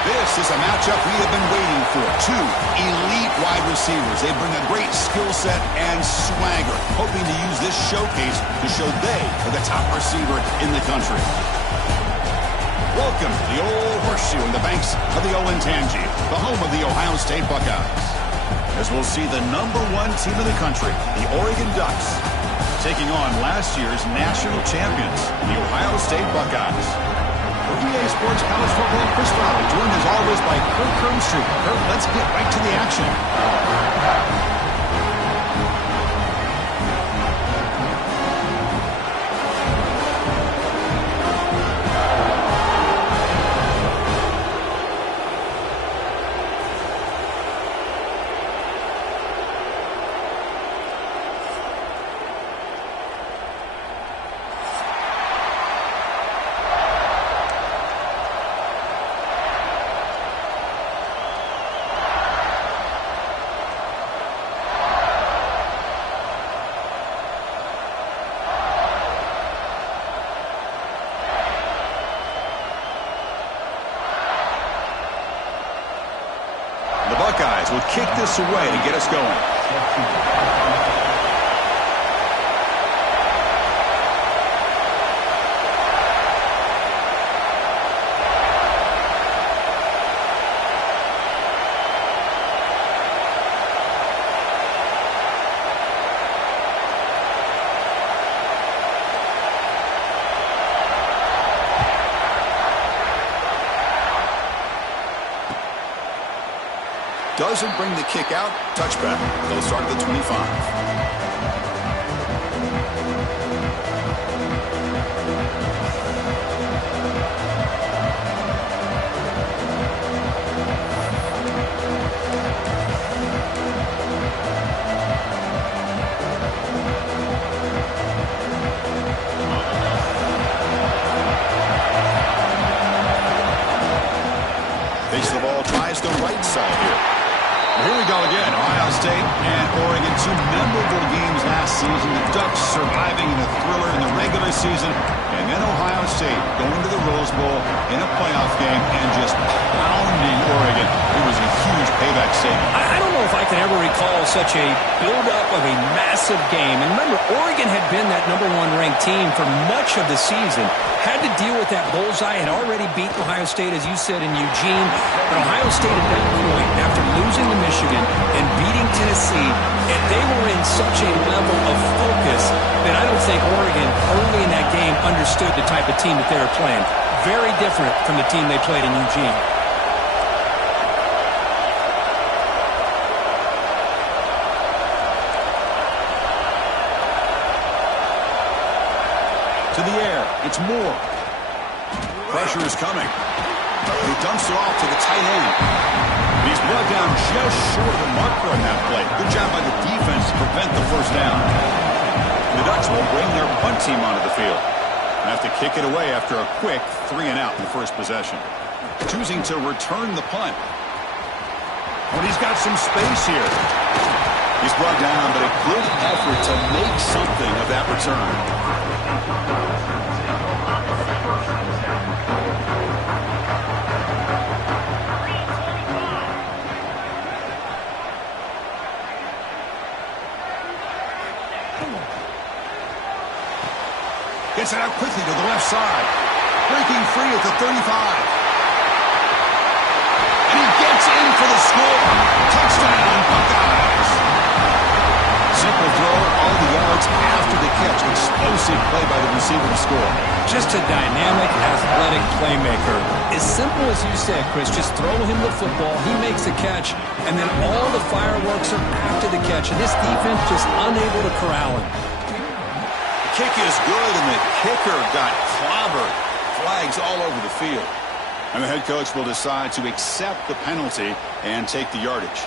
This is a matchup we have been waiting for. Two elite wide receivers. They bring a great skill set and swagger, hoping to use this showcase to show they are the top receiver in the country. Welcome to the Old Horseshoe in the banks of the Olentangy, the home of the Ohio State Buckeyes. As we'll see the #1 team in the country, the Oregon Ducks, taking on last year's national champions, the Ohio State Buckeyes. For EA Sports College Football, Chris Farley, joined as always by Kirk Herbstreit. Kirk, let's get right to the action. Buckeyes will kick this away to get us going. Doesn't bring the kick out. Touchback. They'll start at the 25. Face the ball, tries the right side here. Here we go again. Ohio State and Oregon, two memorable games last season. The Ducks surviving in a thriller in the regular season, and then Ohio State going to the Rose Bowl in a playoff game and just pounding Oregon. It was a huge payback statement. I don't know if I can ever recall such a build-up of a massive game. And remember, Oregon had been that #1 ranked team for much of the season. Had to deal with that bullseye, had already beaten Ohio State, as you said, in Eugene. But Ohio State at that point, after losing to Michigan and beating Tennessee, and they were in such a level of focus that I don't think Oregon, early in that game, understood the type of team that they were playing. Very different from the team they played in Eugene. To the air, it's Moore. Pressure is coming. He dumps it off to the tight end. He's brought down just short of the marker on that play. Good job by the defense to prevent the first down. The Ducks will bring their punt team onto the field. They have to kick it away after a quick 3-and-out in the first possession. Choosing to return the punt. But he's got some space here. He's brought down, but a good effort to make something of that return. Gets it out quickly to the left side. Breaking free at the 35. And he gets in for the score. Touchdown, Buckeyes. Simple throw, all the yards after the catch. Explosive play by the receiver to score. Just a dynamic, athletic playmaker. As simple as you said, Chris, just throw him the football, he makes a catch, and then all the fireworks are after the catch. And this defense just unable to corral him. Kick is good, and the kicker got clobbered. Flags all over the field. And the head coach will decide to accept the penalty and take the yardage.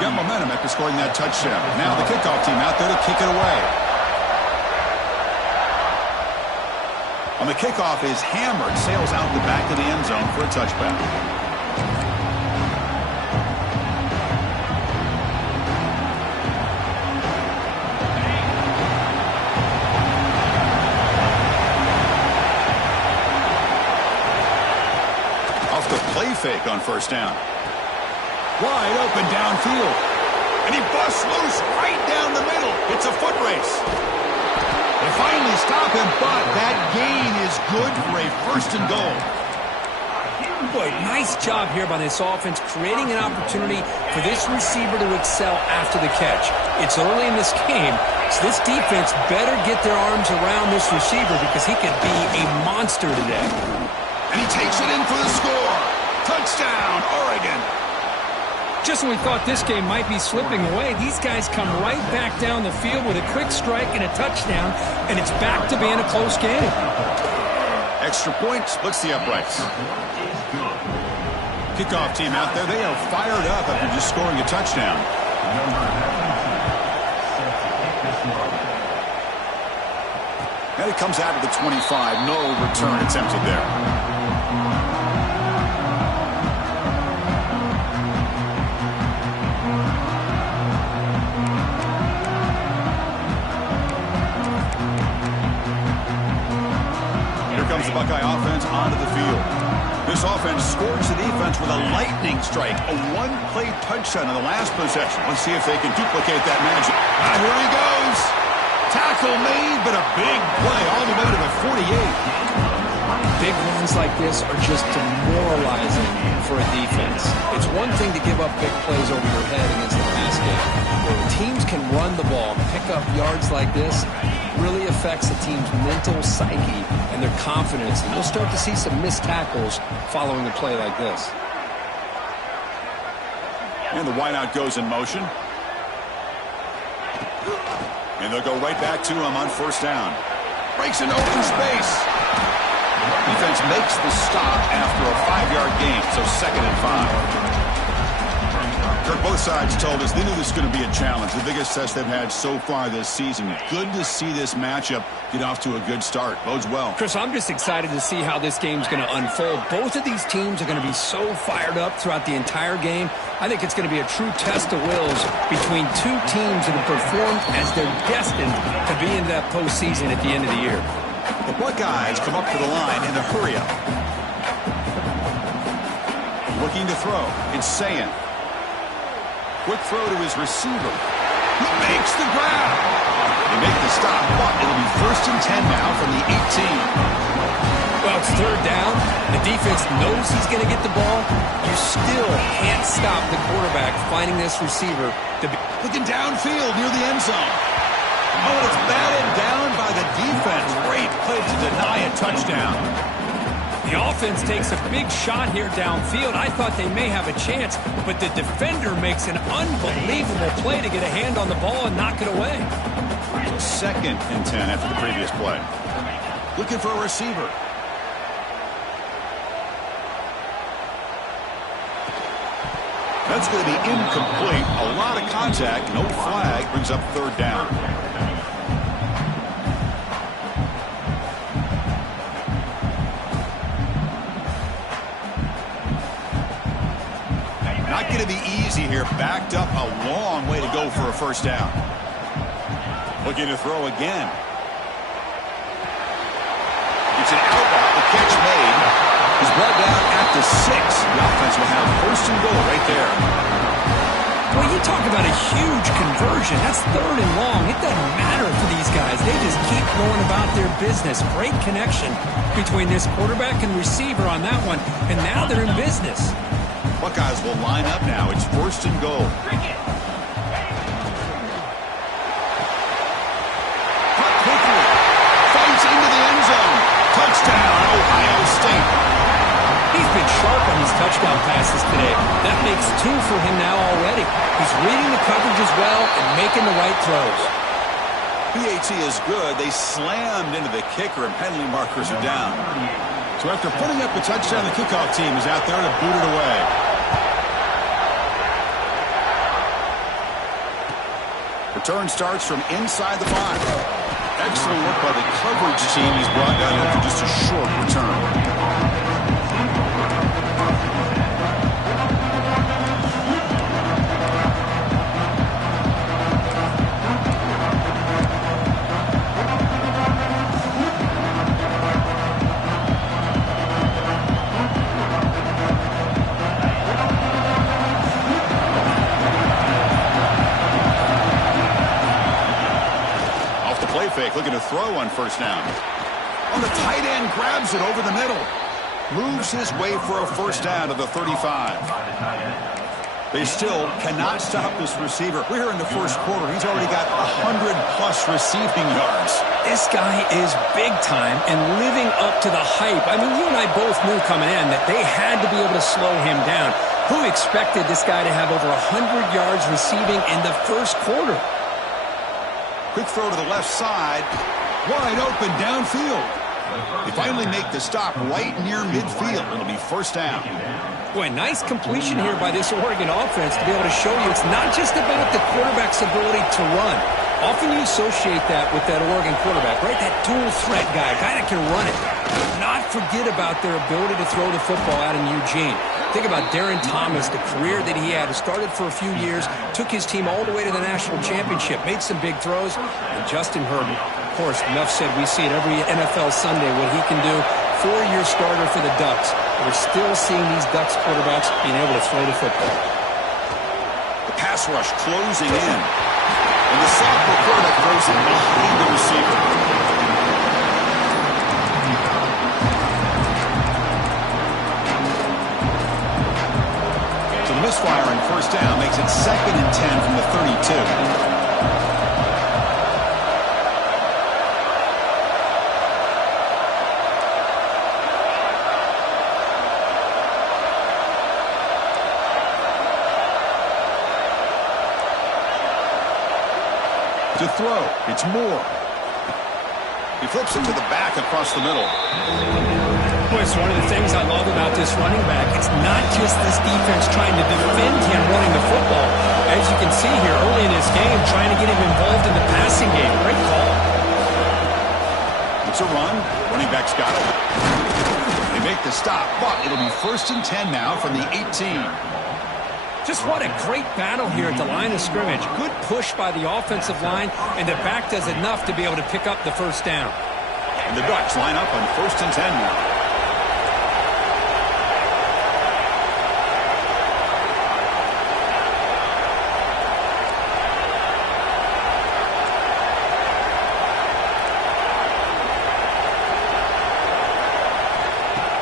Got momentum after scoring that touchdown. Now the kickoff team out there to kick it away. On the kickoff is hammered, sails out the back of the end zone for a touchback. play fake on first down. Wide open downfield. And he busts loose right down the middle. It's a foot race. They finally stop him, but that gain is good for a first and goal. Boy, nice job here by this offense, creating an opportunity for this receiver to excel after the catch. It's early in this game, so this defense better get their arms around this receiver because he could be a monster today. And he takes it in for the score. Touchdown, Oregon. Just when we thought this game might be slipping away, these guys come right back down the field with a quick strike and a touchdown, and it's back to being a close game. Extra point splits the uprights. Kickoff team out there, they are fired up after just scoring a touchdown. And it comes out of the 25. No return attempted there. Comes the Buckeye offense onto the field. This offense scores the defense with a lightning strike, a one-play touchdown in the last possession. Let's see if they can duplicate that magic. Here he goes. Tackle made, but a big play all the way to the 48. Big runs like this are just demoralizing for a defense. It's one thing to give up big plays over your head against the pass game. When teams can run the ball, pick up yards like this, really affects the team's mental psyche and their confidence. And you'll start to see some missed tackles following a play like this. And the wideout goes in motion. And they'll go right back to him on first down. Breaks an open space. Defense makes the stop after a 5-yard gain, so 2nd and 5. Kirk, both sides told us they knew this was going to be a challenge, the biggest test they've had so far this season. Good to see this matchup get off to a good start. Bodes well. Chris, I'm just excited to see how this game's going to unfold. Both of these teams are going to be so fired up throughout the entire game. I think it's going to be a true test of wills between two teams that have performed as they're destined to be in that postseason at the end of the year. The Buckeyes come up to the line in a hurry-up. Looking to throw. It's Sayin. Quick throw to his receiver. He makes the grab. They make the stop, but it'll be 1st and 10 now from the 18. Well, it's 3rd down. The defense knows he's going to get the ball. You still can't stop the quarterback finding this receiver to be looking downfield near the end zone. Oh, it's batted down by the defense. Great play to deny a touchdown. The offense takes a big shot here downfield. I thought they may have a chance, but the defender makes an unbelievable play to get a hand on the ball and knock it away. 2nd and 10 after the previous play. Looking for a receiver. That's going to be incomplete. A lot of contact. No flag. Brings up 3rd down. Not going to be easy here. Backed up a long way to go for a first down. Looking to throw again. It's an out. The catch made. He's brought down at the 6. The offense will have 1st and goal right there. Well, you talk about a huge conversion. That's 3rd and long. It doesn't matter for these guys. They just keep going about their business. Great connection between this quarterback and receiver on that one, and now they're in business. Buckeyes will line up now. It's 1st and goal. Cut quickly. Fights into the end zone. Touchdown, Ohio State. He's been sharp on his touchdown passes today. That makes 2 for him now already. He's reading the coverage as well and making the right throws. PAT is good. They slammed into the kicker and penalty markers are down. So after putting up the touchdown, the kickoff team is out there to boot it away. Return starts from inside the 5. Excellent work by the coverage team. He's brought down after just a short return. quarterback looking to throw on first down. On the tight end, grabs it over the middle. Moves his way for a first down to the 35. They still cannot stop this receiver. We're here in the first quarter. He's already got 100-plus receiving yards. This guy is big time and living up to the hype. I mean, you and I both knew coming in that they had to be able to slow him down. Who expected this guy to have over 100 yards receiving in the first quarter? Quick throw to the left side. Wide open downfield. They finally make the stop right near midfield. It'll be first down. Boy, nice completion here by this Oregon offense to be able to show you it's not just about the quarterback's ability to run. Often you associate that with that Oregon quarterback, right? That dual threat guy that can run it. Not forget about their ability to throw the football out in Eugene. Think about Darren Thomas, the career that he had. Started for a few years, took his team all the way to the national championship, made some big throws. And Justin Herbert, of course, enough said, we see it every NFL Sunday what he can do. 4-year starter for the Ducks. We're still seeing these Ducks quarterbacks being able to throw the football. The pass rush closing in. And the sophomore quarterback throws it behind the receiver. So the misfire on first down makes it 2nd and 10 from the 32. To throw, it's Moore. He flips it to the back across the middle. Boy, it's one of the things I love about this running back. It's not just this defense trying to defend him running the football. As you can see here early in this game, trying to get him involved in the passing game. Great call. It's a run. Running back's got it. They make the stop, but it'll be 1st and 10 now from the 18. Just what a great battle here at the line of scrimmage. Good push by the offensive line, and the back does enough to be able to pick up the first down. And the Ducks line up on 1st and 10 now.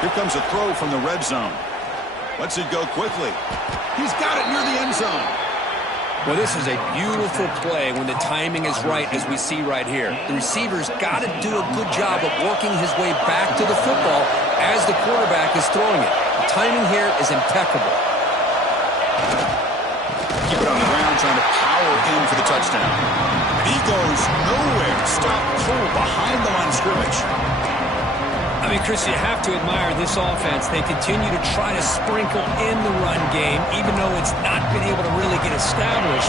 Here comes a throw from the red zone. Lets it go quickly. He's got it near the end zone. Well, this is a beautiful play when the timing is right, as we see right here. The receiver's got to do a good job of working his way back to the football as the quarterback is throwing it. The timing here is impeccable. Keep it on the ground, trying to power in for the touchdown. He goes nowhere. Stop pull behind the line of scrimmage. I mean, Chris, you have to admire this offense. They continue to try to sprinkle in the run game, even though it's not been able to really get established.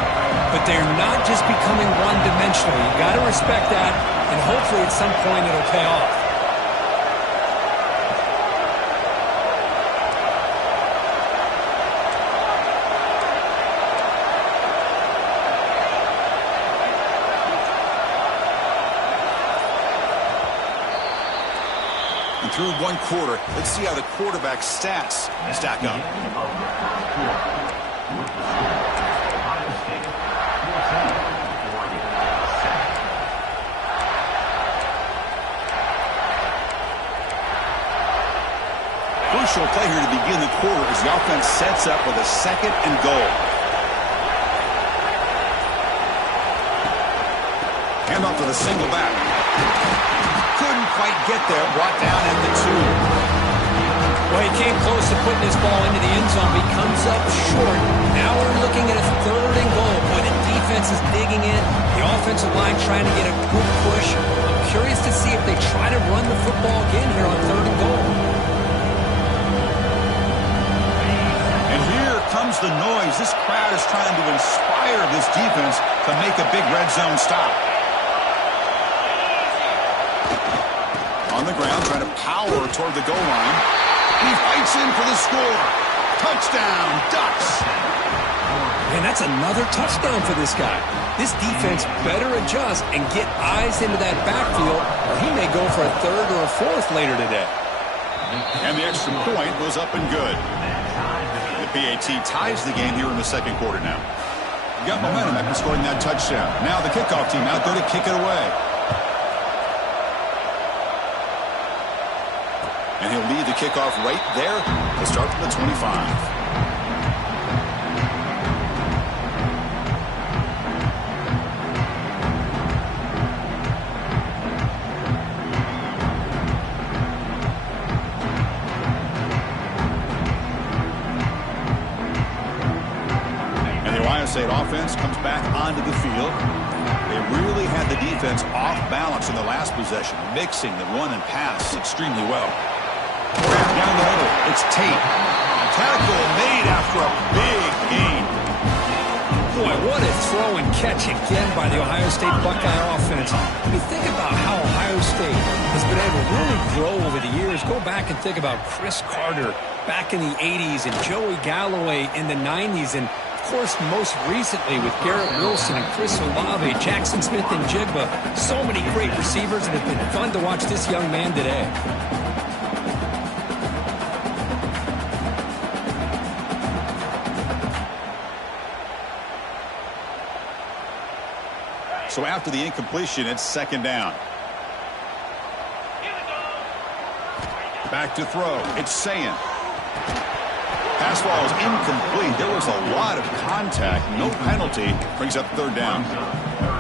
But they're not just becoming one-dimensional. You got to respect that, and hopefully at some point it'll pay off. Through one quarter, let's see how the quarterback's stats stack up. Crucial play here to begin the quarter as the offense sets up with a 2nd and goal. Hand off to the single back. Couldn't quite get there, brought down at the 2. Well, he came close to putting this ball into the end zone, but he comes up short. Now we're looking at a 3rd and goal. Boy, the defense is digging in. The offensive line trying to get a good push. I'm curious to see if they try to run the football again here on 3rd and goal. And here comes the noise. This crowd is trying to inspire this defense to make a big red zone stop. On the ground, trying to power toward the goal line. And he fights in for the score. Touchdown, Ducks. Man, that's another touchdown for this guy. This defense better adjust and get eyes into that backfield, or he may go for a 3rd or a 4th later today. And the extra point was up and good. The PAT ties the game here in the 2nd quarter now. Got momentum after scoring that touchdown. Now the kickoff team out there to kick it away. And he'll lead the kickoff right there. He'll start from the 25. State offense comes back onto the field. They really had the defense off balance in the last possession, mixing the run and pass extremely well. Wrap down the middle. It's Tate. Tackle made after a big gain. Boy, what a throw and catch again by the Ohio State Buckeye offense. When you think about how Ohio State has been able to really grow over the years, go back and think about Chris Carter back in the 80s and Joey Galloway in the 90s, and of course, most recently with Garrett Wilson and Chris Olave, Jackson Smith and Jigba. So many great receivers, and it's been fun to watch this young man today. So after the incompletion, it's second down. Back to throw. It's Sayin. Pass ball is incomplete. There was a lot of contact. No penalty. Brings up third down.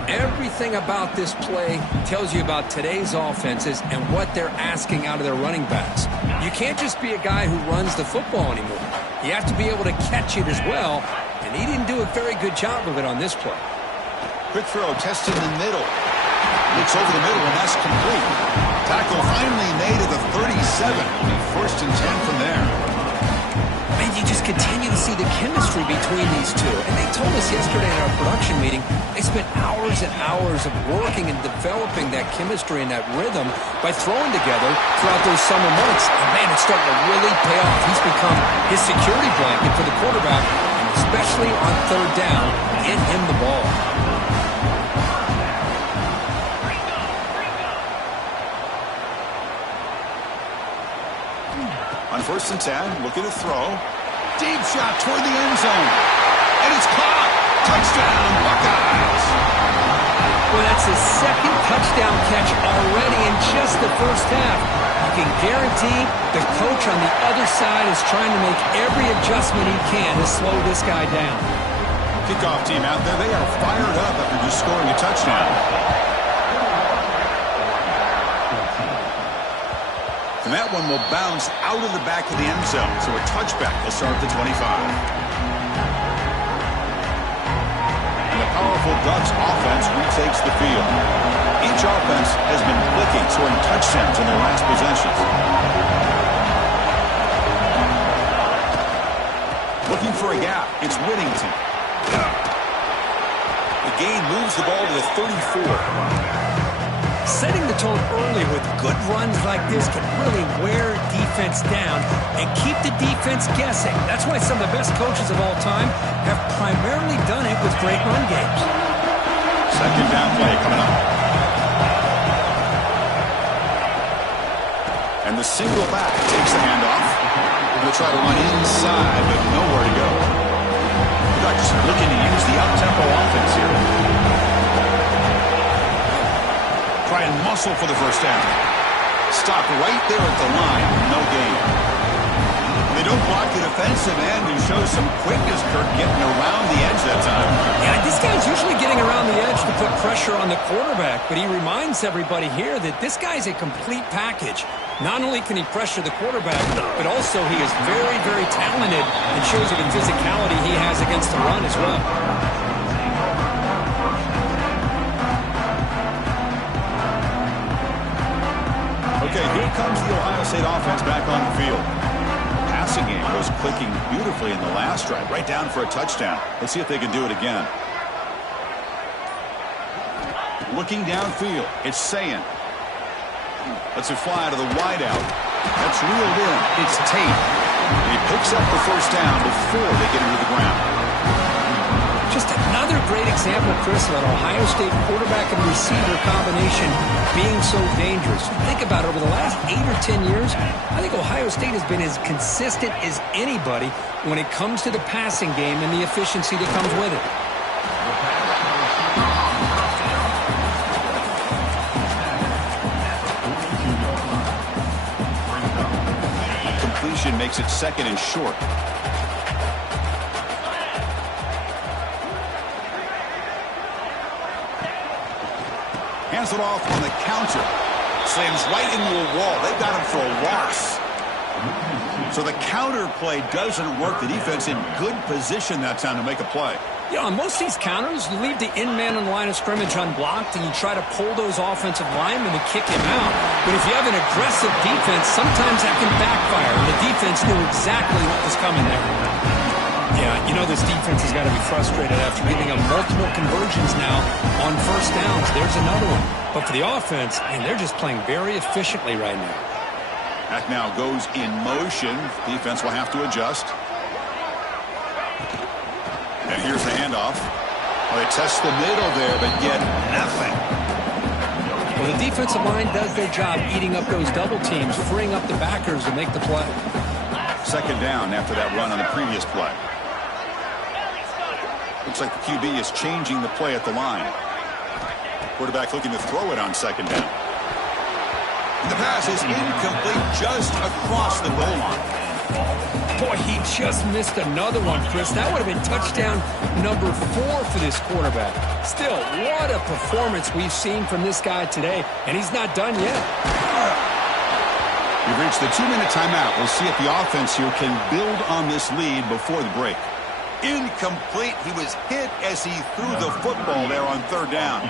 Everything about this play tells you about today's offenses and what they're asking out of their running backs. You can't just be a guy who runs the football anymore. You have to be able to catch it as well, and he didn't do a very good job of it on this play. Quick throw, testing the middle. Looks over the middle, and that's complete. Tackle finally made at the 37. First and 10 from there. And you just continue to see the chemistry between these two. And they told us yesterday in our production meeting, they spent hours and hours of working and developing that chemistry and that rhythm by throwing together throughout those summer months. And man, it's starting to really pay off. He's become his security blanket for the quarterback, and especially on third down, get him the ball. On first and 10, looking to throw. Deep shot toward the end zone. And it's caught. Touchdown, Buckeyes. Well, that's his second touchdown catch already in just the first half. You can guarantee the coach on the other side is trying to make every adjustment he can to slow this guy down. Kickoff team out there, they are fired up after just scoring a touchdown. And that one will bounce out of the back of the end zone. So a touchback will start at the 25. And the powerful Ducks offense retakes the field. Each offense has been clicking, scoring touchdowns in their last possessions. Looking for a gap. It's Whittington. The gain moves the ball to the 34. Setting the tone early with good runs like this can really wear defense down and keep the defense guessing. That's why some of the best coaches of all time have primarily done it with great run games. Second down play coming up. And the single back takes the handoff. He'll try to run inside, but nowhere to go. The Ducks looking to use the up-tempo offense here. Try and muscle for the first down. Stop right there at the line. No gain. They don't block the defensive end and show some quickness, Kirk, getting around the edge that time. Yeah, this guy's usually getting around the edge to put pressure on the quarterback, but he reminds everybody here that this guy's a complete package. Not only can he pressure the quarterback, but also he is very, very talented and shows you the physicality he has against the run as well. Okay, here comes the Ohio State offense back on the field. Passing game was clicking beautifully in the last drive, right down for a touchdown. Let's see if they can do it again. Looking downfield, it's Sayin. Lets it fly to the wideout. That's reeled in. It's Tate. And he picks up the first down before they get into the ground. Just another great example, Chris, of an Ohio State quarterback and receiver combination being so dangerous. Think about it, over the last 8 or 10 years, I think Ohio State has been as consistent as anybody when it comes to the passing game and the efficiency that comes with it. makes it 2nd and short. Hands it off on the counter. Slams right into a wall. They've got him for a loss. So the counter play doesn't work. The defense in good position that time to make a play. Yeah, on most of these counters, you leave the in-man on the line of scrimmage unblocked, and you try to pull those offensive linemen to kick him out. But if you have an aggressive defense, sometimes that can backfire, and the defense knew exactly what was coming there. Yeah, you know this defense has got to be frustrated after giving them multiple conversions now on first downs. There's another one. But for the offense, man, they're just playing very efficiently right now. That now goes in motion. Defense will have to adjust. And here's the handoff. Well, they test the middle there, but get nothing. Well, the defensive line does their job eating up those double teams, freeing up the backers to make the play. 2nd down after that run on the previous play. Looks like the QB is changing the play at the line. Quarterback looking to throw it on 2nd down. The pass is incomplete just across the goal line. Boy, he just missed another one, Chris. That would have been touchdown number 4 for this quarterback. Still, what a performance we've seen from this guy today, and he's not done yet. We've reached the 2-minute timeout. We'll see if the offense here can build on this lead before the break. Incomplete. He was hit as he threw the football there on 3rd down.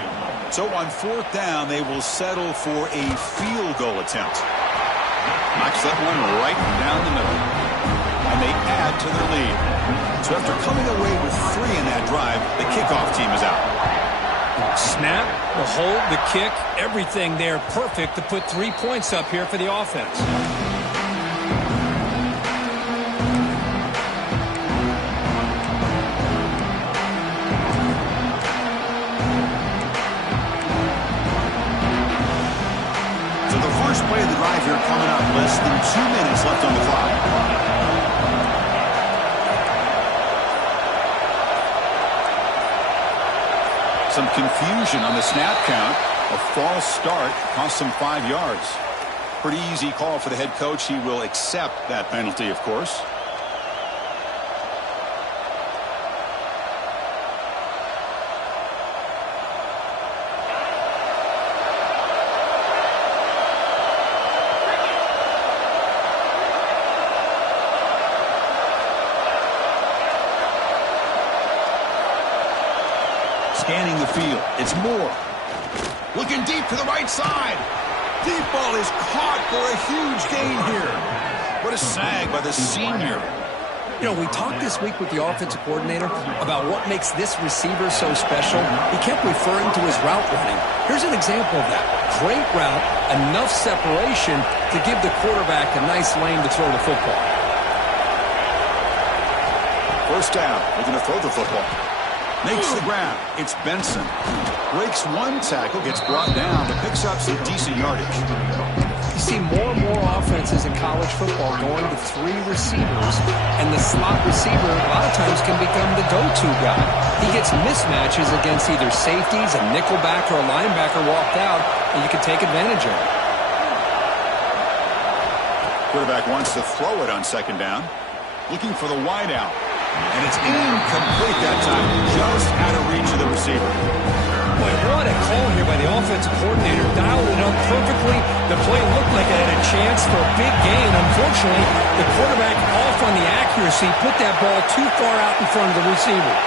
So on 4th down, they will settle for a field goal attempt. Knocks that one right down the middle. And they add to their lead. So after coming away with 3 in that drive, the kickoff team is out. Snap, the hold, the kick, everything there perfect to put 3 points up here for the offense. So the first play of the drive here coming up, less than 2 minutes left on the clock. Some confusion on the snap count. A false start cost him 5 yards. Pretty easy call for the head coach. He will accept that penalty, of course. Scanning the field. It's Moore. Looking deep to the right side. Deep ball is caught for a huge gain here. What a sag by the senior. You know, we talked this week with the offensive coordinator about what makes this receiver so special. He kept referring to his route running. Here's an example of that. Great route, enough separation to give the quarterback a nice lane to throw the football. First down. Looking to throw the football. Makes the grab. It's Benson. Breaks one tackle, gets brought down, but picks up some decent yardage. You see more and more offenses in college football going to 3 receivers, and the slot receiver a lot of times can become the go-to guy. He gets mismatches against either safeties, a nickelback, or a linebacker walked out, and you can take advantage of it. Quarterback wants to throw it on 2nd down. Looking for the wideout. And it's incomplete that time. Just out of reach of the receiver. Boy, what a call here by the offensive coordinator. Dialed it up perfectly. The play looked like it had a chance for a big gain. Unfortunately, the quarterback off on the accuracy, put that ball too far out in front of the receiver.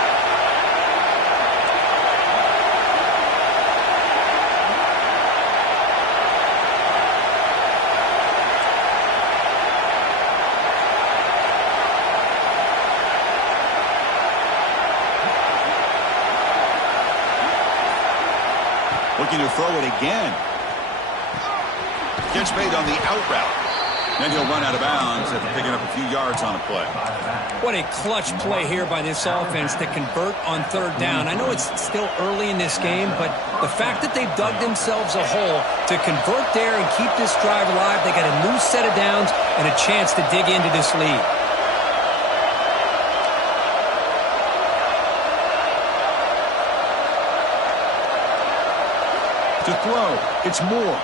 Looking to throw it again. Gets made on the out route. Then he'll run out of bounds after picking up a few yards on a play. What a clutch play here by this offense to convert on 3rd down. I know it's still early in this game, but the fact that they've dug themselves a hole to convert there and keep this drive alive, they got a new set of downs and a chance to dig into this lead. To throw, it's Moore.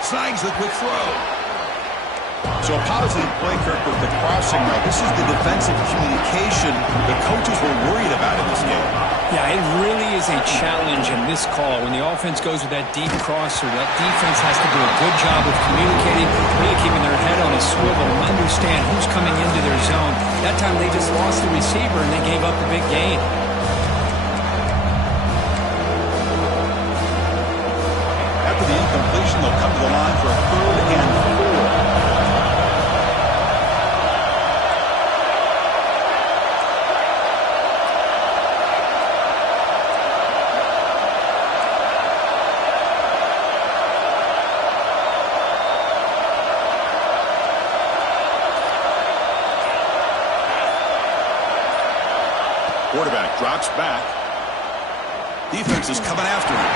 Snags the quick throw. So a positive play, Kirk, with the crossing. Now, this is the defensive communication the coaches were worried about in this game. Yeah, it really is a challenge in this call. When the offense goes with that deep crosser, that defense has to do a good job of communicating, really keeping their head on a swivel and understand who's coming into their zone. That time they just lost the receiver and they gave up the big gain. After the incompletion, they'll come to the line for a 3rd and 4. Quarterback drops back. Defense is coming after him.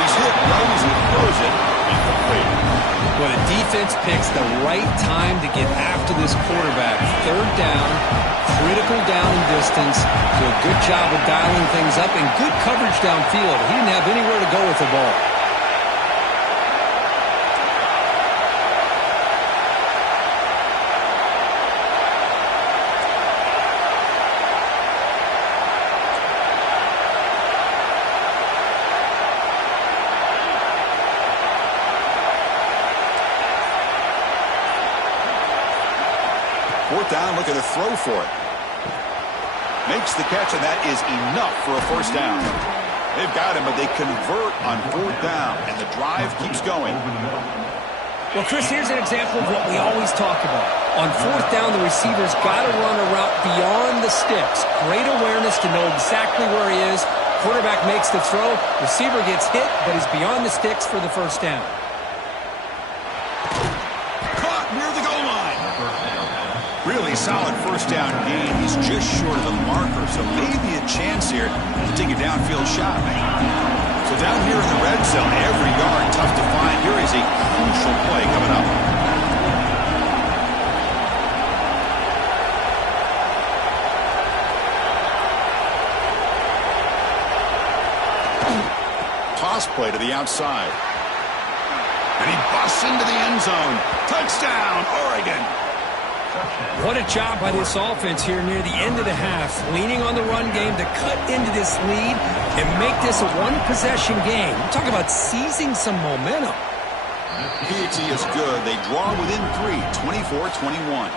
He's hit right as he throws it. Incomplete. Well, the defense picks the right time to get after this quarterback. 3rd down, critical down and distance. Do a good job of dialing things up and good coverage downfield. He didn't have anywhere to go with the ball. Fourth down, looking to throw for it. Makes the catch, and that is enough for a 1st down. They've got him, but they convert on 4th down, and the drive keeps going. Well, Chris, here's an example of what we always talk about. On 4th down, the receiver's got to run a route beyond the sticks. Great awareness to know exactly where he is. Quarterback makes the throw. Receiver gets hit, but he's beyond the sticks for the 1st down. Caught near the goal line. Really solid 1st down gain. He's just short of the marker, so maybe a chance here to take a downfield shot. So down here in the red zone, every yard tough to find. Here is a crucial play coming up. Toss play to the outside. And he busts into the end zone. Touchdown, Oregon. What a job by this offense here near the end of the half, leaning on the run game to cut into this lead and make this a one-possession game. We're talking about seizing some momentum. PHC is good. They draw within 3, 24-21.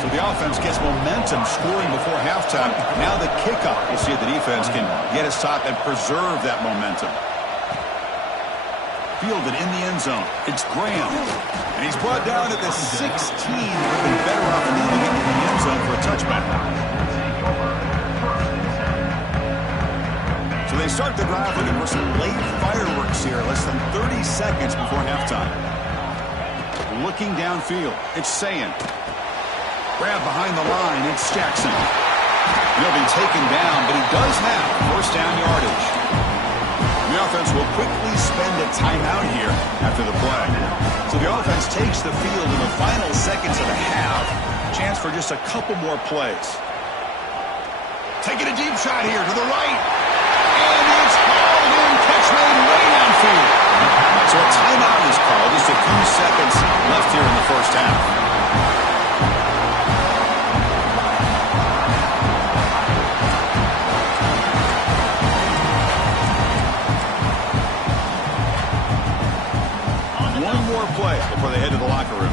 So the offense gets momentum scoring before halftime. Now the kickoff. We'll see if the defense can get a stop and preserve that momentum. Fielded in the end zone. It's Graham. And he's brought down at the 16. Would have been better off leaving it in the end zone for a touchback. So they start the drive looking for some late fireworks here. Less than 30 seconds before halftime. Looking downfield. It's Sayin. Grab behind the line. It's Jackson. He'll be taken down, but he does have 1st down yardage. The offense will quickly spend a timeout here after the play. So the offense takes the field in the final seconds of the half. Chance for just a couple more plays. Taking a deep shot here to the right. And it's called in. Catch made way downfield. So a timeout is called. Just a few seconds left here in the 1st half. Play before they head to the locker room.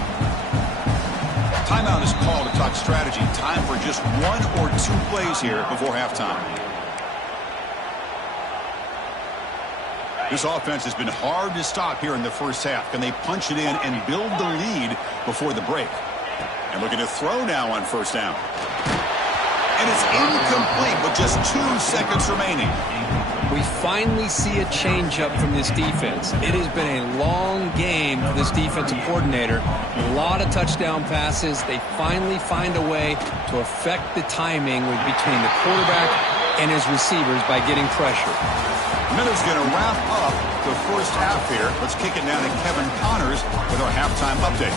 Timeout is called to talk strategy. Time for just 1 or 2 plays here before halftime. This offense has been hard to stop here in the 1st half. Can they punch it in and build the lead before the break? And looking to throw now on 1st down. And it's incomplete with just 2 seconds remaining. We finally see a changeup from this defense. It has been a long game for this defensive coordinator. A lot of touchdown passes. They finally find a way to affect the timing between the quarterback and his receivers by getting pressure. Miller's going to wrap up the 1st half here. Let's kick it down to Kevin Connors with our halftime update.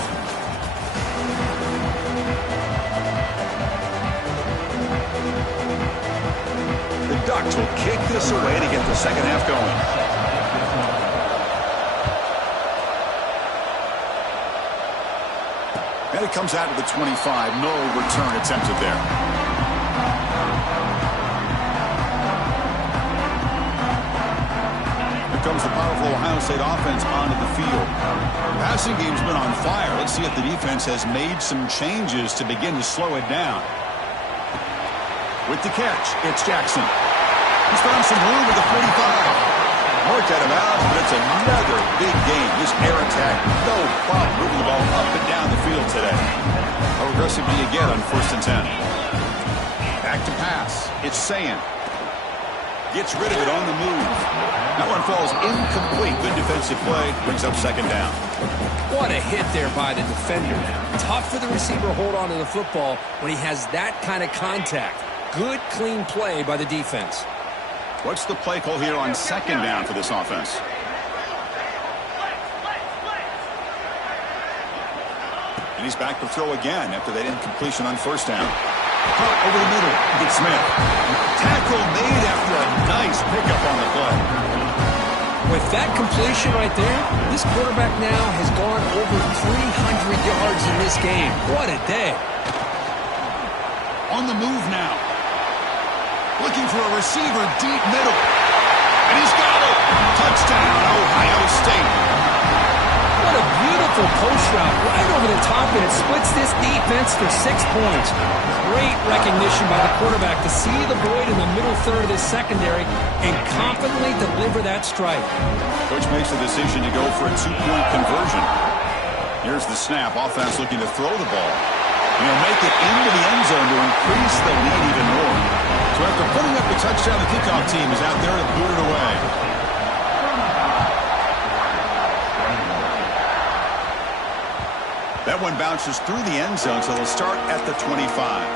The Ducks will kick this away to get the 2nd half going. he comes out to the 25. No return attempted there. Here comes the powerful Ohio State offense onto the field. The passing game's been on fire. Let's see if the defense has made some changes to begin to slow it down. With the catch, it's Jackson. He's found some room at the 45. Marked out of bounds, but it's another big game. This air attack, no problem moving the ball up and down the field today. How aggressive do you get on 1st and 10? Back to pass. It's Sayin. Gets rid of it on the move. That one falls incomplete. Good defensive play. Brings up 2nd down. What a hit there by the defender. Tough for the receiver to hold on to the football when he has that kind of contact. Good, clean play by the defense. What's the play call here on 2nd down for this offense? And he's back to throw again after that incompletion on 1st down. Caught over the middle. It's Smith. Tackle made after a nice pickup on the play. With that completion right there, this quarterback now has gone over 300 yards in this game. What a day. On the move now. Looking for a receiver deep middle. And he's got it. Touchdown, Ohio State. What a beautiful post route right over the top, and it splits this defense for 6 points. Great recognition by the quarterback to see the void in the middle third of this secondary and confidently deliver that strike. Coach makes the decision to go for a 2-point conversion. Here's the snap. Offense looking to throw the ball. He'll make it into the end zone to increase the lead even more. So after putting up the touchdown, the kickoff team is out there to boot it away. That one bounces through the end zone, so they'll start at the 25.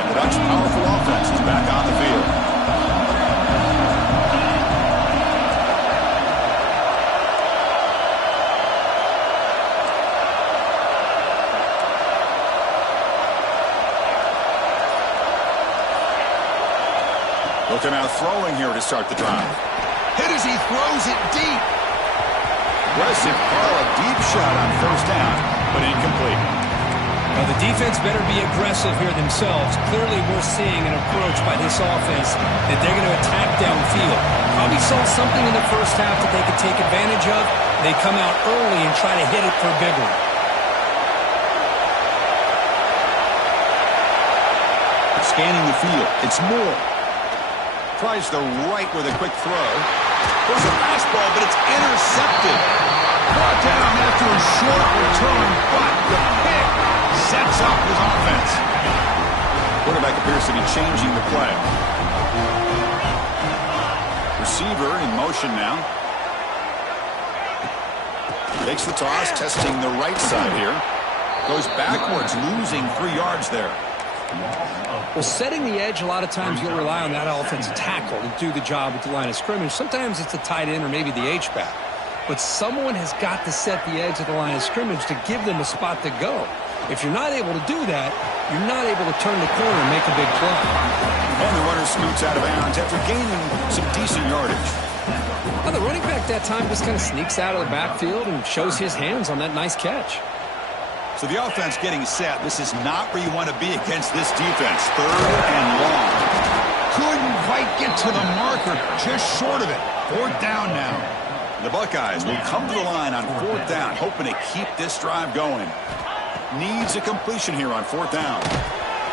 And the Ducks' powerful offense is back on the field. Looking out throwing here to start the drive. Hit as he throws it deep. Aggressive call, a deep shot on 1st down, but incomplete. Well, the defense better be aggressive here themselves. Clearly we're seeing an approach by this offense that they're going to attack downfield. Probably saw something in the first half that they could take advantage of. They come out early and try to hit it for a big one. Scanning the field. It's Moore. Tries the right with a quick throw. There's a fastball, but it's intercepted. Brought down after a short return, but the pick sets up his offense. Quarterback appears to be changing the play. Receiver in motion now. Takes the toss, testing the right side here. Goes backwards, losing 3 yards there. Well, setting the edge, a lot of times you'll rely on that offensive tackle to do the job at the line of scrimmage. Sometimes it's the tight end or maybe the H-back. But someone has got to set the edge of the line of scrimmage to give them a spot to go. If you're not able to do that, you're not able to turn the corner and make a big play. And the runner scoots out of bounds after gaining some decent yardage. Well, the running back that time just kind of sneaks out of the backfield and shows his hands on that nice catch. So the offense getting set. This is not where you want to be against this defense. 3rd and long. Couldn't quite get to the marker. Just short of it. 4th down now. The Buckeyes will come to the line on 4th down, hoping to keep this drive going. Needs a completion here on 4th down.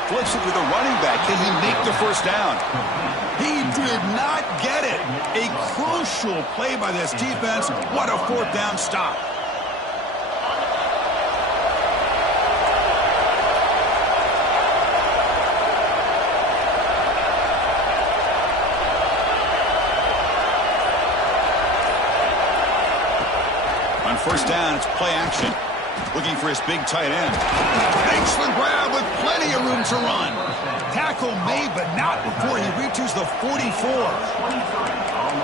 Flips it to the running back. Can he make the 1st down? He did not get it. A crucial play by this defense. What a 4th down stop. On 1st down, it's play action. Looking for his big tight end. Makes the grab with plenty of room to run. Tackle made, but not before he reaches the 44.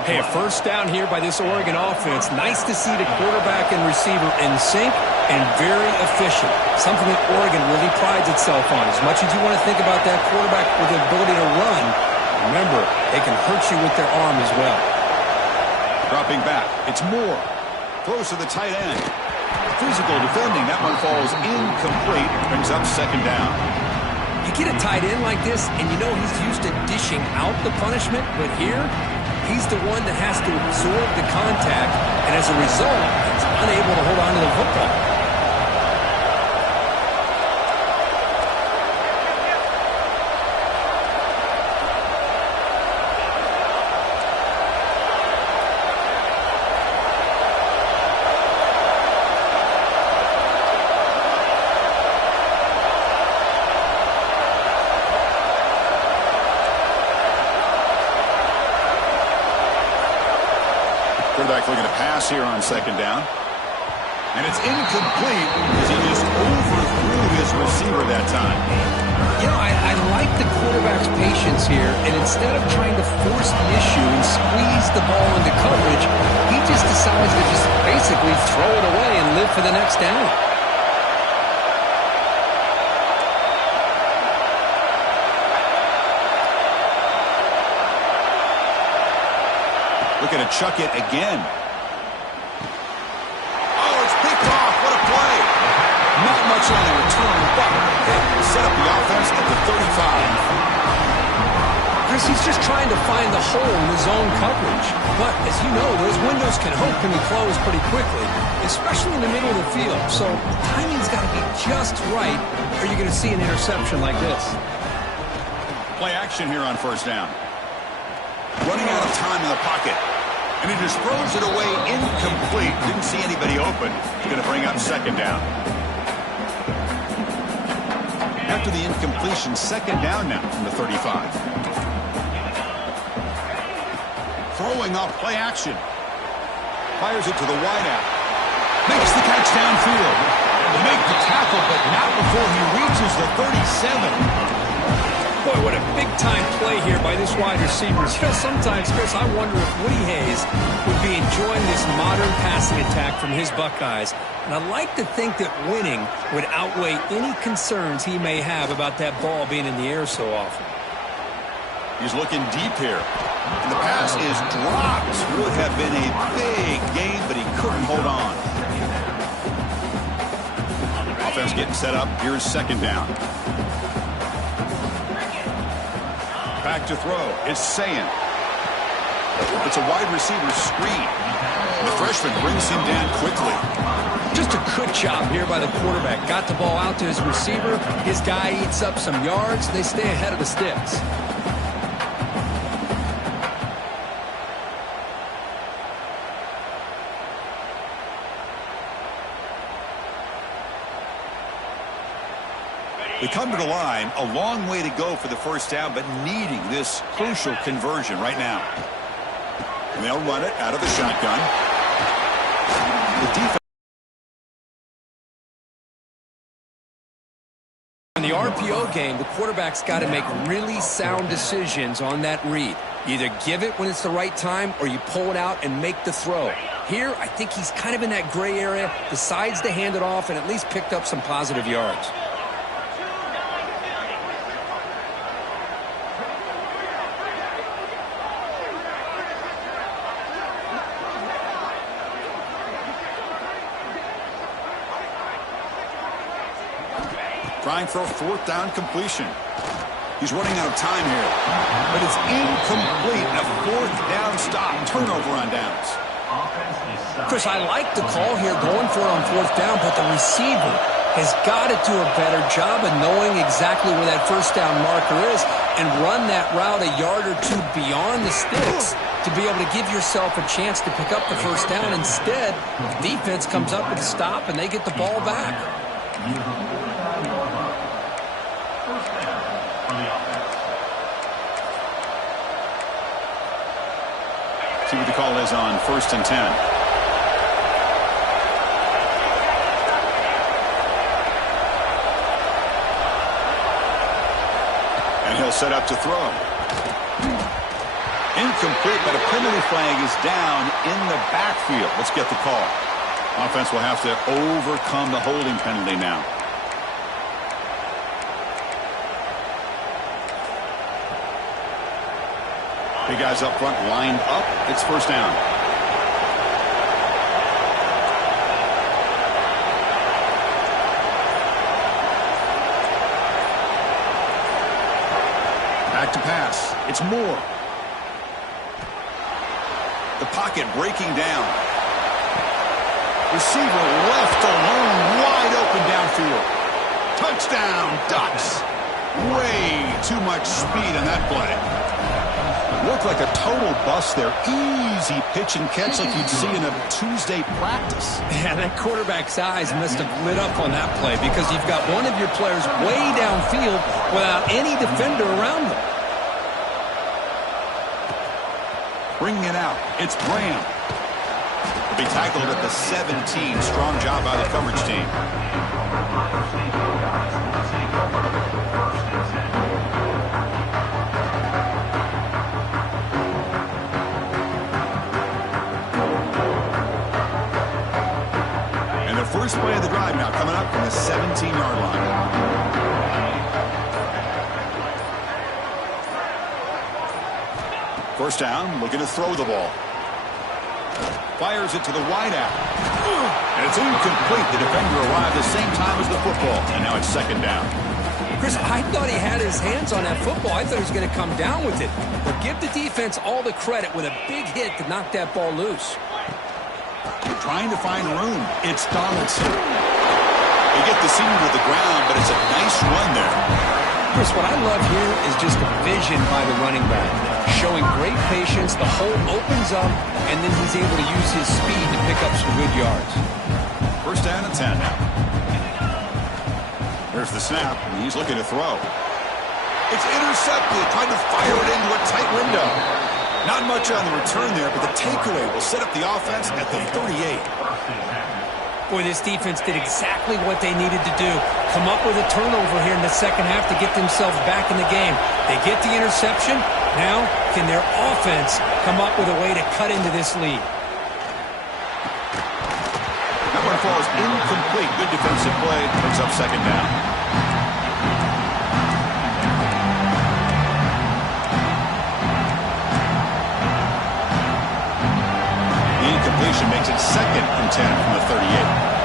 Hey, a 1st down here by this Oregon offense. Nice to see the quarterback and receiver in sync and very efficient. Something that Oregon really prides itself on. As much as you want to think about that quarterback with the ability to run, remember, they can hurt you with their arm as well. Dropping back. It's Moore. Throws to the tight end. Physical defending. That one falls incomplete. Brings up second down. You get a tight end like this, and you know he's used to dishing out the punishment, but here, he's the one that has to absorb the contact, and as a result, he's unable to hold on to the football. Quarterback looking to pass here on second down. And it's incomplete as he just overthrew his receiver that time. You know, I like the quarterback's patience here, and instead of trying to force the issue and squeeze the ball into coverage, he just decides to just basically throw it away and live for the next down. Looking to chuck it again. Oh, it's picked off. What a play. Not much on the return, but they set up the offense at the 35. Chris, he's just trying to find the hole in his own coverage. But, as you know, those windows can be closed pretty quickly, especially in the middle of the field. So, the timing's got to be just right, or you're going to see an interception like this. Play action here on first down. Running out of time in the pocket. And he just throws it away incomplete. Didn't see anybody open. He's going to bring up second down. After the incompletion, second down now from the 35. Throwing off play action. Fires it to the wideout. Makes the catch downfield. He'll make the tackle, but not before he reaches the 37. Boy, what a big-time play here by this wide receiver. You know, sometimes, Chris, I wonder if Woody Hayes would be enjoying this modern passing attack from his Buckeyes. And I like to think that winning would outweigh any concerns he may have about that ball being in the air so often. He's looking deep here. And the pass is dropped. Would have been a big gain, but he couldn't hold on. Offense getting set up. Here's second down. Back to throw. It's Sayin. It's a wide receiver screen. The freshman brings him down quickly. Just a good job here by the quarterback. Got the ball out to his receiver. His guy eats up some yards. They stay ahead of the sticks. They come to the line, a long way to go for the first down, but needing this crucial conversion right now. And they'll run it out of the shotgun. The defense. In the RPO game, the quarterback's got to make really sound decisions on that read. You either give it when it's the right time or you pull it out and make the throw. Here, I think he's kind of in that gray area, decides to hand it off and at least picked up some positive yards. Trying for a fourth down completion. He's running out of time here. But it's incomplete. A fourth down stop. Turnover on downs. Chris, I like the call here going for it on fourth down, but the receiver has got to do a better job of knowing exactly where that first down marker is and run that route a yard or two beyond the sticks to be able to give yourself a chance to pick up the first down. Instead, the defense comes up with a stop and they get the ball back. See what the call is on 1st and 10. And he'll set up to throw. Incomplete, but a penalty flag is down in the backfield. Let's get the call. Offense will have to overcome the holding penalty now. Big guys up front lined up. It's first down. pass. It's Moore. The pocket breaking down. Receiver left alone, wide open downfield. Touchdown, Ducks. Way too much speed on that play. Looked like a total bust there. Easy pitch and catch like you'd see in a Tuesday practice. Yeah, that quarterback's eyes must have lit up on that play because you've got one of your players way downfield without any defender around them. Bringing it out. It's Graham. He'll be tackled at the 17. Strong job by the coverage team. And the first play of the drive now coming up from the 17-yard line. First down, looking to throw the ball. Fires it to the wideout. And it's incomplete. The defender arrived the same time as the football. And now it's second down. Chris, I thought he had his hands on that football. I thought he was going to come down with it. But give the defense all the credit with a big hit to knock that ball loose. Trying to find room. It's Donaldson. They get the senior to the ground, but it's a nice run there. Chris, what I love here is just the vision by the running back. Showing great patience, the hole opens up, and then he's able to use his speed to pick up some good yards. First down and 10 now. There's the snap, and he's looking to throw. It's intercepted, trying to fire it into a tight window. Not much on the return there, but the takeaway will set up the offense at the 38. Boy, this defense did exactly what they needed to do. Come up with a turnover here in the second half to get themselves back in the game. They get the interception. Now, can their offense come up with a way to cut into this lead? That one falls incomplete. Good defensive play. Brings up second down. The incompletion makes it second and 10 from the 38.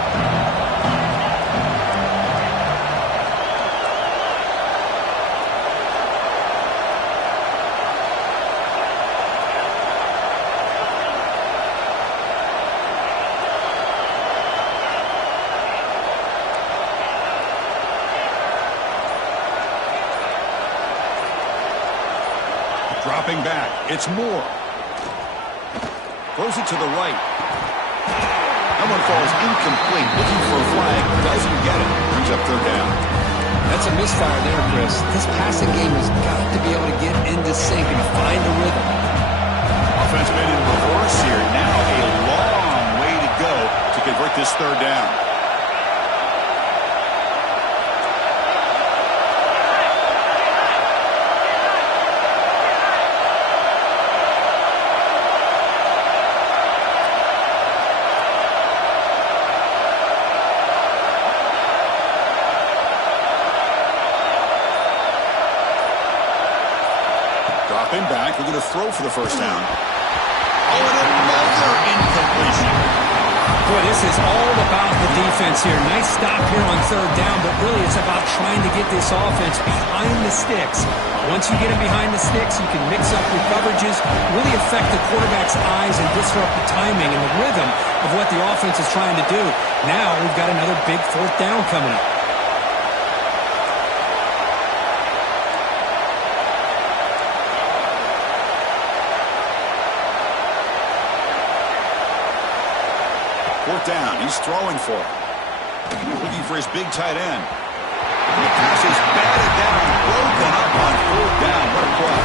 Dropping back, it's Moore. Throws it to the right. That one falls incomplete. Looking for a flag, doesn't get it. Brings up third down. That's a misfire there, Chris. This passing game has got to be able to get into sync and find a rhythm. Offense made it in reverse here. Now a long way to go to convert this third down. Dropping back, we're going to throw for the first down. Oh, and another incompletion. Boy, this is all about the defense here. Nice stop here on third down, but really it's about trying to get this offense behind the sticks. Once you get them behind the sticks, you can mix up your coverages, really affect the quarterback's eyes and disrupt the timing and the rhythm of what the offense is trying to do. Now we've got another big fourth down coming up. Fourth down, he's throwing for it. Looking for his big tight end. The pass is batted down, broken up on fourth down. What a play.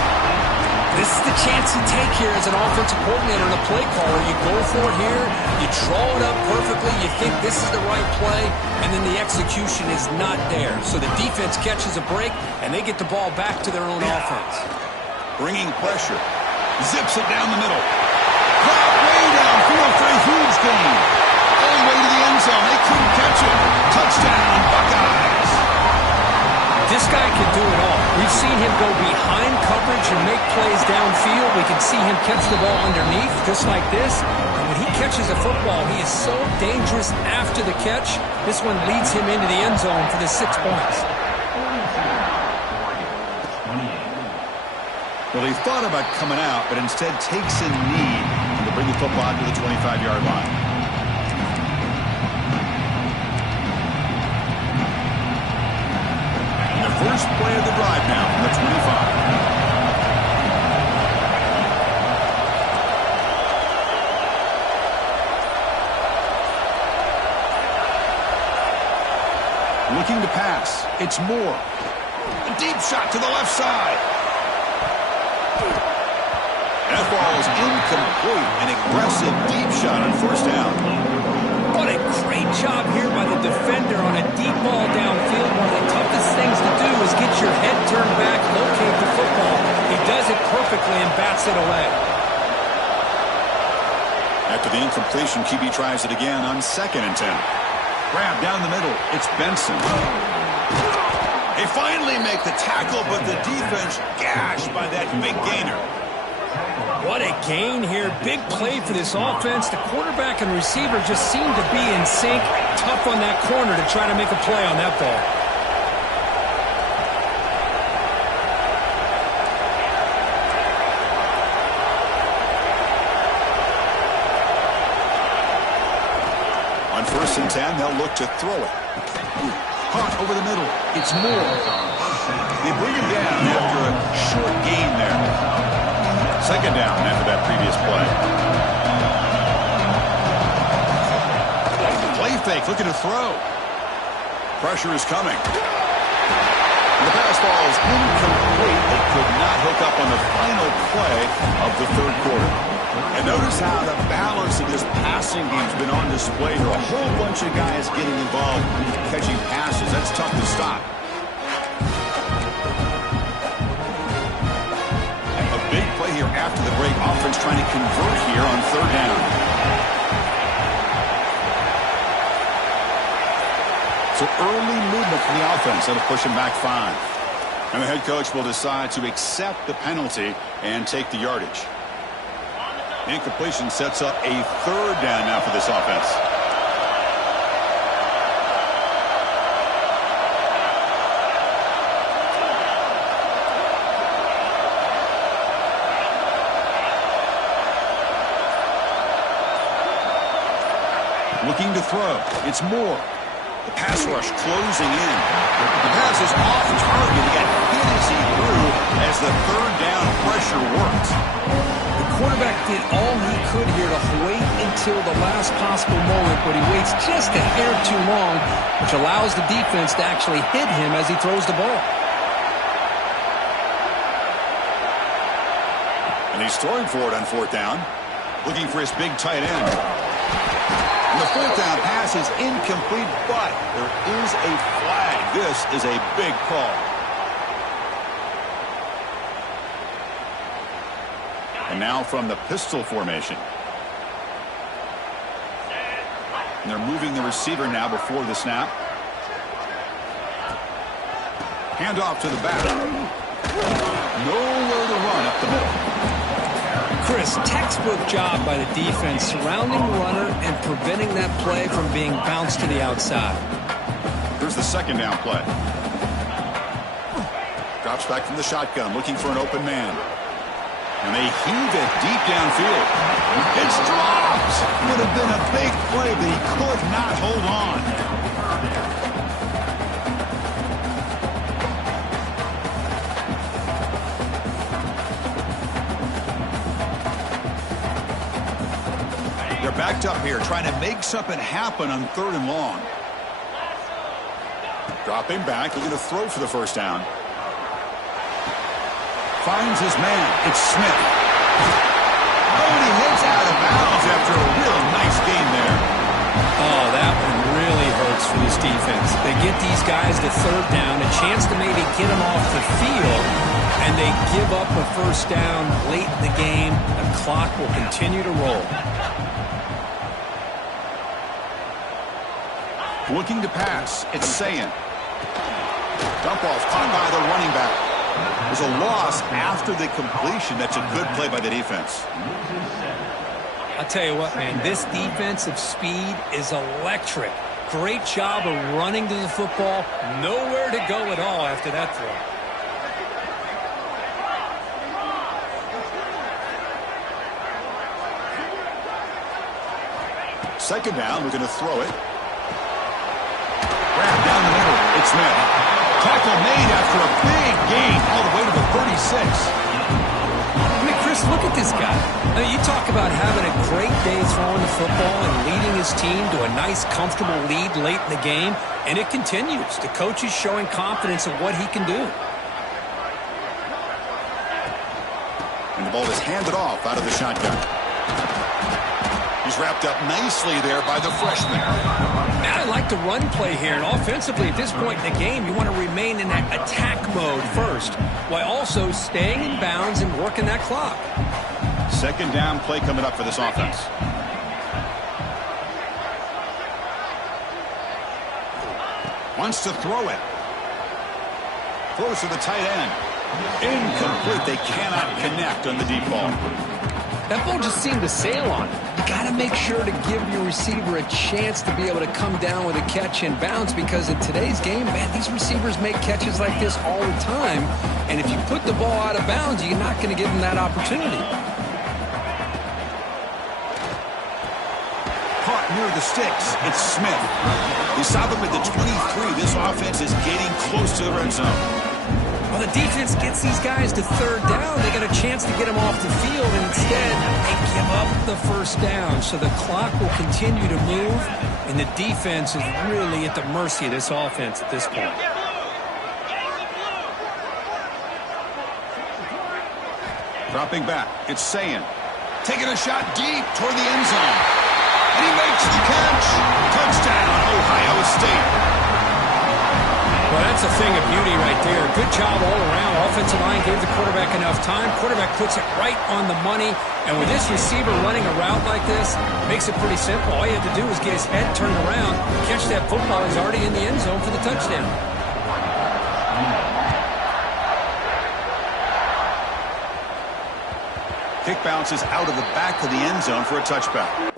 This is the chance you take here as an offensive coordinator and a play caller. You go for it here, you draw it up perfectly, you think this is the right play, and then the execution is not there. So the defense catches a break, and they get the ball back to their own offense. Bringing pressure. Zips it down the middle. Caught way downfield for a huge gain. All the way to the end zone. They couldn't catch it. Touchdown, Buckeyes. This guy can do it all. We've seen him go behind coverage and make plays downfield. We can see him catch the ball underneath, just like this. And when he catches a football, he is so dangerous after the catch. This one leads him into the end zone for the 6 points. Well, he thought about coming out, but instead takes a knee to bring the football to the 25-yard line. And the first play of the drive now from the 25. Looking to pass. It's Moore. A deep shot to the left side. That ball is incomplete. An aggressive deep shot on first down. What a great job here by the defender on a deep ball downfield. One of the toughest things to do is get your head turned back, locate the football. He does it perfectly and bats it away. After the incompletion, QB tries it again on 2nd and 10. Grab down the middle. It's Benson. They finally make the tackle, but the defense gashed by that big gainer. What a gain here. Big play for this offense. The quarterback and receiver just seem to be in sync. Tough on that corner to try to make a play on that ball. On 1st and 10, they'll look to throw it. Caught over the middle. It's Moore. They bring him down after a short gain there. 2nd down after that previous play. Play fake, looking to throw. Pressure is coming. The pass ball is incomplete. They could not hook up on the final play of the 3rd quarter. And notice how the balance of this passing game's been on display here. A whole bunch of guys getting involved catching passes. That's tough to stop. A big play here after the break. Offense trying to convert here on 3rd down. So early movement from the offense. That'll push him back 5. And the head coach will decide to accept the penalty and take the yardage. Incompletion sets up a 3rd down now for this offense. Looking to throw. It's Moore. The pass rush closing in. The pass is off target. He got hit as he threw as the 3rd down pressure worked. Quarterback did all he could here to wait until the last possible moment, but he waits just a hair too long, which allows the defense to actually hit him as he throws the ball. And he's throwing for it on 4th down, looking for his big tight end. And the 4th down pass is incomplete, but there is a flag. This is a big call. And now from the pistol formation. And they're moving the receiver now before the snap. Hand off to the back. Nowhere to run up the middle. Chris, textbook job by the defense surrounding the runner and preventing that play from being bounced to the outside. Here's the 2nd down play. Drops back from the shotgun, looking for an open man. And they heave it deep downfield. It's dropped. Would have been a big play, but he could not hold on. They're backed up here, trying to make something happen on 3rd and long. Dropping back, looking to throw for the 1st down. Finds his man. It's Smith. Oh, and he hits out of bounds after a real nice game there. Oh, that one really hurts for this defense. They get these guys to 3rd down, a chance to maybe get them off the field, and they give up a 1st down late in the game. The clock will continue to roll. Looking to pass. It's Sayan. Dump off caught by the running back. There's a loss after the completion. That's a good play by the defense. I'll tell you what, man, this defensive speed is electric. Great job of running to the football. Nowhere to go at all after that throw. second down, looking to throw it. Grab down the middle. It's Smith. Tackle made after a big gain all the way to the 36. I mean, Chris, look at this guy. I mean, you talk about having a great day throwing the football and leading his team to a nice, comfortable lead late in the game, and it continues. The coach is showing confidence in what he can do. And the ball is handed off out of the shotgun. He's wrapped up nicely there by the freshman. Man, I like the run play here, and offensively at this point in the game, you want to remain in that attack mode first, while also staying in bounds and working that clock. Second down play coming up for this offense. Wants to throw it. Throws to the tight end. Incomplete. They cannot connect on the deep ball. That ball just seemed to sail on it. You got to make sure to give your receiver a chance to be able to come down with a catch in bounds, because in today's game, man, these receivers make catches like this all the time. And if you put the ball out of bounds, you're not going to give them that opportunity. Caught near the sticks. It's Smith. They stop him at the 23. This offense is getting close to the red zone. Well, the defense gets these guys to third down. They got a chance to get them off the field, and instead they give up the first down. So the clock will continue to move, and the defense is really at the mercy of this offense at this point. Dropping back, it's Sayin. Taking a shot deep toward the end zone. And he makes the catch. Touchdown, Ohio State. Well, that's a thing of beauty right there. Good job all around. Offensive line gave the quarterback enough time. Quarterback puts it right on the money. And with this receiver running a route like this, it makes it pretty simple. All you have to do is get his head turned around, catch that football. He's already in the end zone for the touchdown. Kick bounces out of the back of the end zone for a touchback.